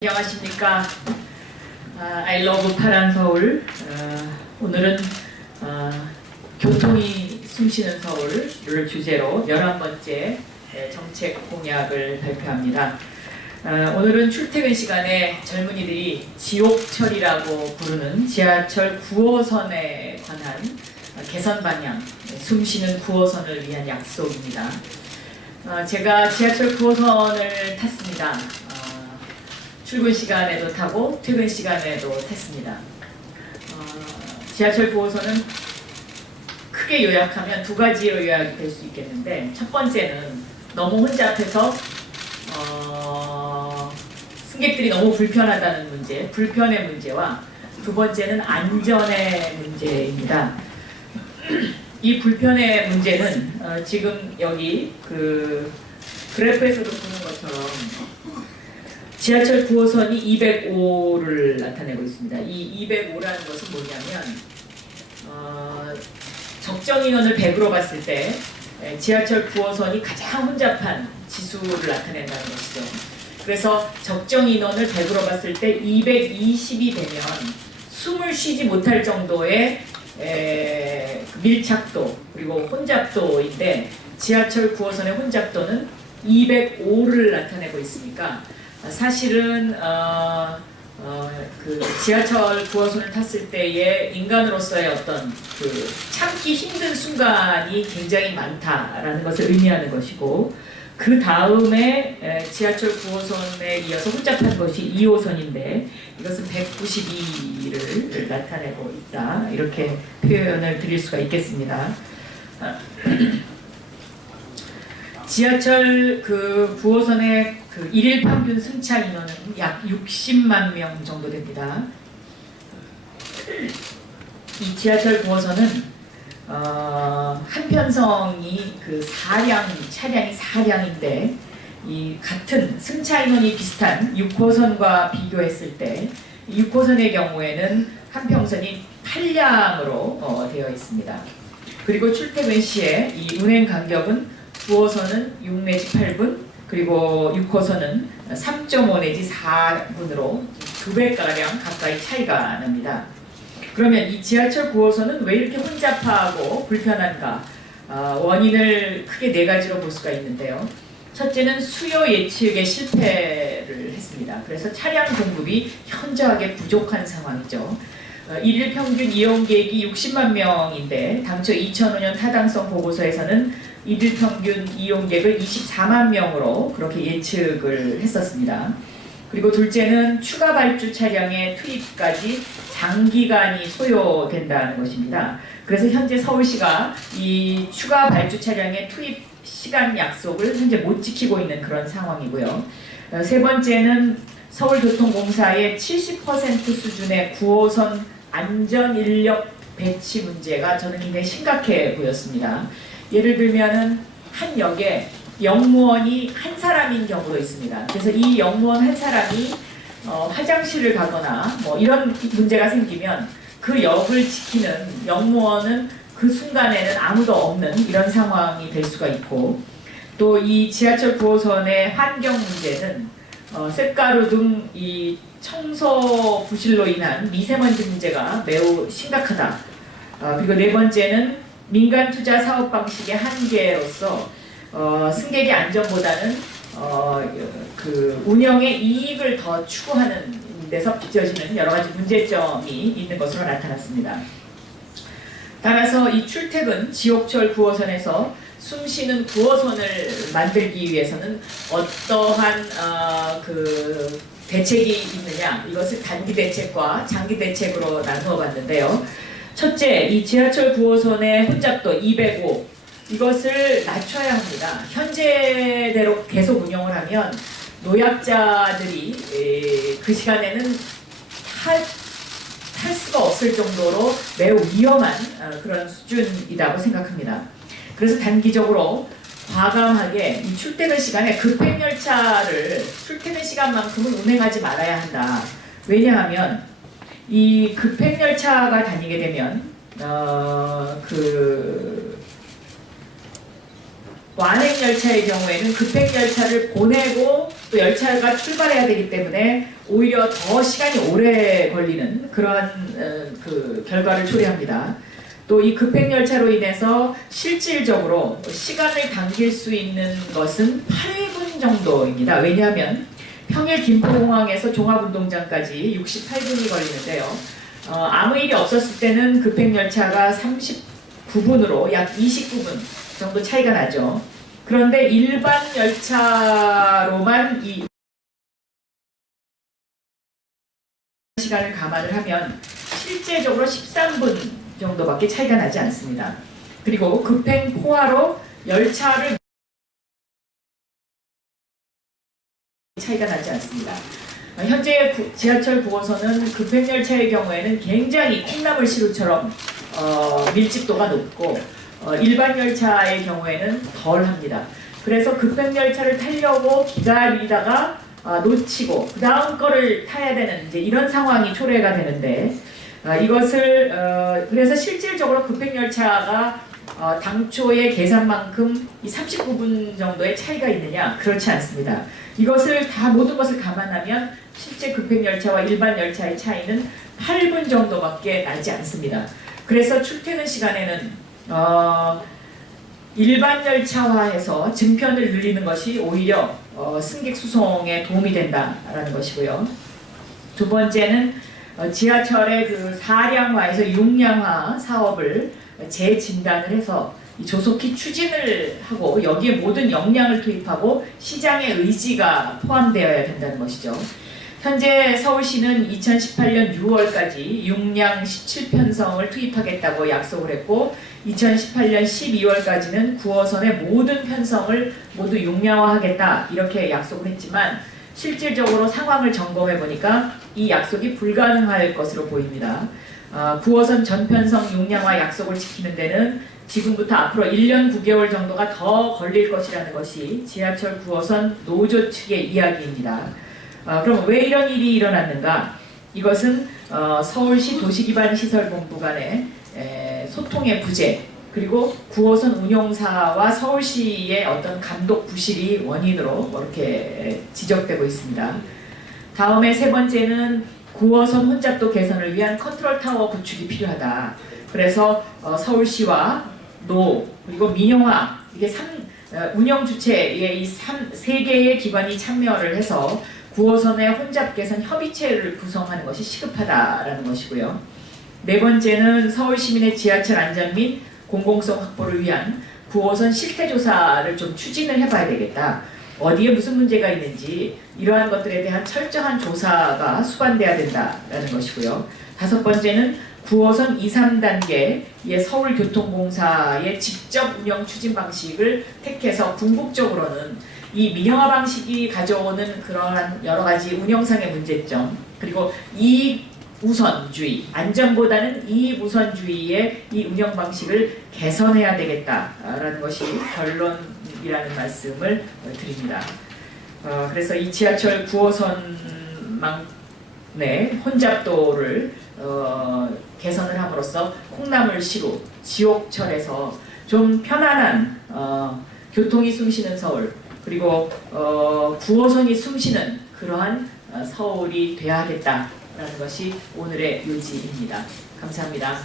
안녕하십니까. I love 파란 서울. 오늘은 교통이 숨쉬는 서울을 주제로 11번째 정책 공약을 발표합니다. 오늘은 출퇴근 시간에 젊은이들이 지옥철이라고 부르는 지하철 9호선에 관한 개선 방향, 숨쉬는 9호선을 위한 약속입니다. 제가 지하철 9호선을 탔습니다. 출근 시간에도 타고 퇴근 시간에도 탔습니다. 지하철 9호선은 크게 요약하면 두 가지로 요약이 될 수 있겠는데, 첫 번째는 너무 혼잡해서 승객들이 너무 불편하다는 문제, 불편의 문제와 두 번째는 안전의 문제입니다. 이 불편의 문제는 지금 여기 그 그래프에서도 보는 것처럼 지하철 9호선이 205를 나타내고 있습니다. 이 205라는 것은 뭐냐면 적정 인원을 100으로 봤을 때 지하철 9호선이 가장 혼잡한 지수를 나타낸다는 것이죠. 그래서 적정 인원을 100으로 봤을 때 220이 되면 숨을 쉬지 못할 정도의 밀착도 그리고 혼잡도인데, 지하철 9호선의 혼잡도는 205를 나타내고 있으니까 사실은 그 지하철 9호선을 탔을 때의 인간으로서의 어떤 그 참기 힘든 순간이 굉장히 많다라는 것을 의미하는 것이고, 그 다음에 지하철 9호선에 이어서 혼잡한 것이 2호선인데 이것은 192를 나타내고 있다, 이렇게 표현을 드릴 수가 있겠습니다. 지하철 그 9호선의 그 일일 평균 승차 인원은 약 60만 명 정도 됩니다. 이 지하철 9호선은 한편성이 그 차량이 4량인데, 이 같은 승차 인원이 비슷한 6호선과 비교했을 때 6호선의 경우에는 한평선이 8량으로 되어 있습니다. 그리고 출퇴근 시에 이 운행 간격은 9호선은 6 내지 8분, 그리고 6호선은 3.5 내지 4분으로 2배가량 가까이 차이가 납니다. 그러면 이 지하철 9호선은 왜 이렇게 혼잡하고 불편한가? 원인을 크게 4가지로 볼 수가 있는데요. 첫째는 수요 예측의 실패를 했습니다. 그래서 차량 공급이 현저하게 부족한 상황이죠. 일일 평균 이용객이 60만 명인데 당초 2005년 타당성 보고서에서는 일일 평균 이용객을 24만 명으로 그렇게 예측을 했었습니다. 그리고 둘째는 추가 발주 차량의 투입까지 장기간이 소요된다는 것입니다. 그래서 현재 서울시가 이 추가 발주 차량의 투입 시간 약속을 현재 못 지키고 있는 그런 상황이고요. 세 번째는 서울교통공사의 70% 수준의 9호선 안전인력 배치 문제가 저는 굉장히 심각해 보였습니다. 예를 들면은 한 역에 역무원이 한 사람인 경우도 있습니다. 그래서 이 역무원 한 사람이 화장실을 가거나 뭐 이런 문제가 생기면 그 역을 지키는 역무원은 그 순간에는 아무도 없는 이런 상황이 될 수가 있고, 또 이 지하철 9호선의 환경 문제는 쇳가루 등 이 청소 부실로 인한 미세먼지 문제가 매우 심각하다. 그리고 네 번째는 민간 투자 사업 방식의 한계로서 승객의 안전보다는 그 운영의 이익을 더 추구하는 데서 빚어지는 여러 가지 문제점이 있는 것으로 나타났습니다. 따라서 이 출퇴근 지옥철 9호선에서 숨쉬는 9호선을 만들기 위해서는 어떠한 그 대책이 있느냐, 이것을 단기 대책과 장기 대책으로 나누어 봤는데요. 첫째, 이 지하철 9호선의 혼잡도 205, 이것을 낮춰야 합니다. 현재대로 계속 운영을 하면 노약자들이 그 시간에는 탈 수가 없을 정도로 매우 위험한 그런 수준이라고 생각합니다. 그래서 단기적으로 과감하게 이 출퇴근 시간에 급행열차를 출퇴근 시간만큼은 운행하지 말아야 한다. 왜냐하면 이 급행열차가 다니게 되면 완행 열차의 경우에는 급행 열차를 보내고 또 열차가 출발해야 되기 때문에 오히려 더 시간이 오래 걸리는 그러한 그 결과를 초래합니다. 또 이 급행 열차로 인해서 실질적으로 시간을 당길 수 있는 것은 8분 정도입니다. 왜냐하면 평일 김포공항에서 종합운동장까지 68분이 걸리는데요. 아무 일이 없었을 때는 급행 열차가 39분으로 약 29분 정도 차이가 나죠. 그런데 일반 열차로만 이 시간을 감안을 하면 실제적으로 13분 정도밖에 차이가 나지 않습니다. 그리고 급행 포화로 열차를 차이가 나지 않습니다. 현재 지하철 9호선은 급행열차의 경우에는 굉장히 콩나물시루처럼 밀집도가 높고 일반 열차의 경우에는 덜합니다. 그래서 급행열차를 타려고 기다리다가 놓치고 그 다음 거를 타야 되는 이제 이런 상황이 초래가 되는데 이것을 그래서 실질적으로 급행열차가 당초의 계산만큼 이 39분 정도의 차이가 있느냐? 그렇지 않습니다. 이것을 다 모든 것을 감안하면 실제 급행열차와 일반 열차의 차이는 8분 정도밖에 나지 않습니다. 그래서 출퇴근 시간에는 일반 열차화해서 증편을 늘리는 것이 오히려 승객 수송에 도움이 된다라는 것이고요. 두 번째는 지하철의 그 4량화에서 6량화 사업을 재진단을 해서 조속히 추진을 하고 여기에 모든 역량을 투입하고 시장의 의지가 포함되어야 된다는 것이죠. 현재 서울시는 2018년 6월까지 6량 17편성을 투입하겠다고 약속을 했고 2018년 12월까지는 9호선의 모든 편성을 모두 6량화하겠다 이렇게 약속을 했지만 실질적으로 상황을 점검해 보니까 이 약속이 불가능할 것으로 보입니다. 9호선 전편성 6량화 약속을 지키는 데는 지금부터 앞으로 1년 9개월 정도가 더 걸릴 것이라는 것이 지하철 9호선 노조 측의 이야기입니다. 그럼 왜 이런 일이 일어났는가? 이것은 서울시 도시기반시설본부 간의 소통의 부재 그리고 9호선 운용사와 서울시의 어떤 감독 부실이 원인으로 이렇게 지적되고 있습니다. 다음에 세 번째는 9호선 혼잡도 개선을 위한 컨트롤타워 구축이 필요하다. 그래서 서울시와 노 그리고 민영화 이게 운영 주체의 이 세 개의 기관이 참여를 해서 9호선의 혼잡 개선 협의체를 구성하는 것이 시급하다라는 것이고요. 네 번째는 서울 시민의 지하철 안전 및 공공성 확보를 위한 9호선 실태조사를 좀 추진을 해봐야 되겠다. 어디에 무슨 문제가 있는지 이러한 것들에 대한 철저한 조사가 수반돼야 된다라는 것이고요. 다섯 번째는 9호선 2, 3단계의 서울교통공사의 직접 운영 추진 방식을 택해서 궁극적으로는 이 민영화 방식이 가져오는 그러한 여러 가지 운영상의 문제점 그리고 이우선주의, 안전보다는 이우선주의의 이 운영 방식을 개선해야 되겠다라는 것이 결론이라는 말씀을 드립니다. 그래서 이 지하철 9호선 내 혼잡도를 개선을 함으로써 콩나물시루, 지옥철에서 좀 편안한 교통이 숨쉬는 서울 그리고 9호선이 숨쉬는 그러한 서울이 되어야겠다라는 것이 오늘의 요지입니다. 감사합니다.